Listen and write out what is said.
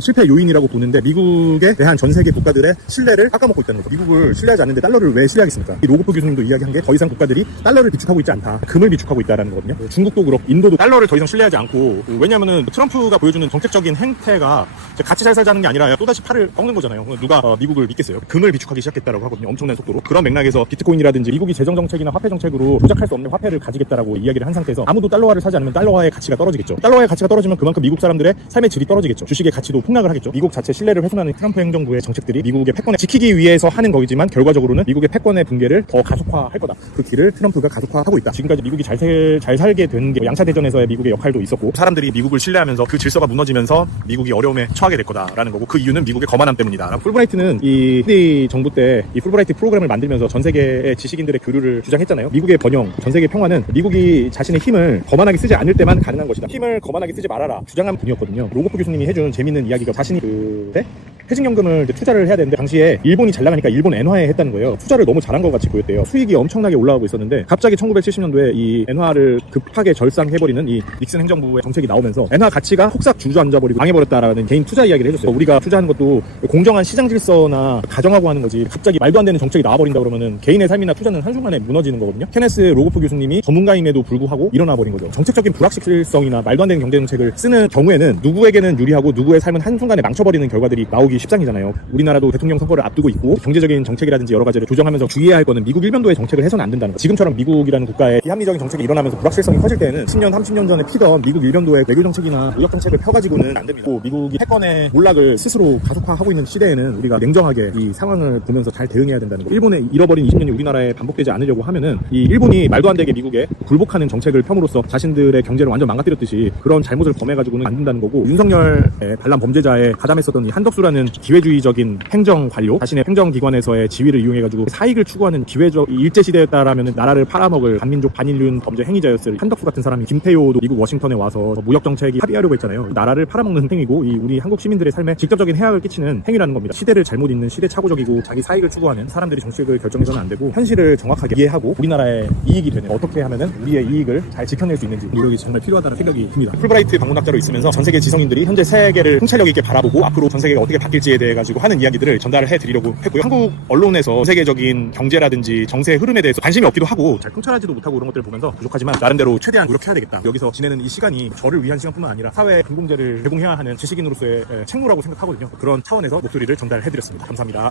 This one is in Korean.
실패 요인이라고 보는데 미국에 대한 전 세계 국가들의 신뢰를 깎아먹고 있다는 거죠. 미국을 신뢰하지 않는데 달러를 왜 신뢰하겠습니까? 이 로고프 교수님도 이야기한 게 더 이상 국가들이 달러를 비축하고 있지 않다. 금을 비축하고 있다는 거거든요. 중국도 그렇고 인도도 달러를 더 이상 신뢰하지 않고, 왜냐하면 트럼프가 보여주는 정책적인 행태가 같이 잘 살자는 게 아니라 또다시 팔을 꺾는 거잖아요. 누가 미국을 믿겠어요? 금을 비축하기 시작했다라고 하거든요. 엄청난 속도로. 그런 맥락에서 비트코인이라든지 미국이 재정 정책이나 화폐 정책으로 조작할 수 없는 화폐를 가지겠다라고 이야기를 한 상태에서 아무도 달러화를 사지 않으면 달러화의 가치가 떨어지겠죠. 달러화의 가치가 떨어지면 그만큼 미국 사람들의 삶의 질이 떨어지겠죠. 주식의 가치도 폭락을 하겠죠. 미국 자체 신뢰를 훼손하는 트럼프 행정부의 정책들이 미국의 패권을 지키기 위해서 하는 거지만 결과적으로는 미국의 패권의 붕괴를 더 가속화할 거다. 그 길을 트럼프가 가속화하고 있다. 지금까지 미국이 잘 살게 된 게 양차 대전에서의 미국의 역할도 있었고, 사람들이 미국을 신뢰하면서 그 질서가 무너지면서 미국이 어려움에 처하게 될 거다라는 거고, 그 이유는 미국의 거만함 때문이다. 풀브라이트는 이 힐리 정부 때 이 풀브라이트 프로그램을 만들면서 전 세계의 지식인들의 교류를 주장했잖아요. 미국의 번영, 전 세계 평화는 미국이 자신의 힘을 거만하게 쓰지 않을 때만 가능한 것이다. 힘을 거만하게 쓰지 말아라 주장한 분이었거든요. 로고프 교수님이 해준 재밌는 이야기가, 자신이 그때 퇴직연금을 투자를 해야 되는데 당시에 일본이 잘 나가니까 일본 엔화에 했다는 거예요. 투자를 너무 잘한 것 같이 보였대요. 수익이 엄청나게 올라가고 있었는데 갑자기 1970년도에 이 엔화를 급하게 절상해버리는 이 닉슨 행정부의 정책이 나오면서 엔화 가치가 혹삭 주저앉아버리고 망해버렸다라는 개인 투자 이야기를 해줬어요. 우리가 투자하는 것도 공정한 시장 질서나 가정하고 하는 거지, 갑자기 말도 안 되는 정책이 나와버린다 그러면은 개인의 삶이나 투자는 한순간에 무너지는 거거든요. 케네스 로고프 교수님이 전문가임에도 불구하고 일어나버린 거죠. 정책적인 불확실성이나 말도 안 되는 경제 정책을 쓰는 경우에는 누구에게는 유리하고 누구의 삶은 한순간에 망쳐버리는 결과들이 나오기 십상이잖아요. 우리나라도 대통령 선거를 앞두고 있고 경제적인 정책이라든지 여러 가지를 조정하면서 주의해야 할 거는 미국 일변도의 정책을 해서는 안 된다는 거. 지금처럼 미국이라는 국가의 비합리적인 정책이 일어나면서 불확실성이 커질 때는 10년, 30년 전에 피던 미국 일변도의 외교 정책이나 무역 정책을 펴가지고는 안 됩니다. 또 미국이 패권의 몰락을 스스로 가속화하고 있는 시대에는 우리가 냉정하게 이 상황을 보면서 잘 대응해야 된다는 거. 일본의 잃어버린 20년이 우리나라에 반복되지 않으려고 하면은 이 일본이 말도 안 되게 미국에 굴복하는 정책을 펴므로써 자신들의 경제를 완전 망가뜨렸듯이 그런 잘못을 범해가지고는 안 된다는 거고, 윤석열의 반란 범죄자에 가담했었던 이 한덕수라는 기회주의적인 행정 관료, 자신의 행정기관에서의 지위를 이용해가지고 사익을 추구하는 기회적 일제시대였다라면 나라를 팔아먹을 반민족 반인륜 범죄 행위자였을 한덕수 같은 사람이, 김태효도 미국 워싱턴에 와서 무역정책이 합의하려고 했잖아요. 나라를 팔아먹는 행위고 이 우리 한국 시민들의 삶에 직접적인 해악을 끼치는 행위라는 겁니다. 시대를 잘못 잇는 시대착오적이고 자기 사익을 추구하는 사람들이 정책을 결정해서는 안 되고, 현실을 정확하게 이해하고 우리나라의 이익이 되는, 어떻게 하면은 우리의 이익을 잘 지켜낼 수 있는지 노력이 정말 필요하다는 생각이 듭니다. 풀브라이트 방문학자로 있으면서 전 세계 지성인들이 현재 세계를 통찰력 있게 바라보고 앞으로 전 세계가 어떻게 바뀔지에 대해 가지고 하는 이야기들을 전달을 해드리려고 했고요. 한국 언론에서 세계적인 경제라든지 정세의 흐름에 대해서 관심이 없기도 하고 잘 통찰하지도 못하고 이런 것들을 보면서 부족하지만 나름대로 최대한 노력해야 되겠다. 여기서 지내는 이 시간이 저를 위한 시간뿐만 아니라 사회에 공공재를 제공해야 하는 지식인으로서의 책무라고 생각하거든요. 그런 차원에서 목소리를 전달해드렸습니다. 감사합니다.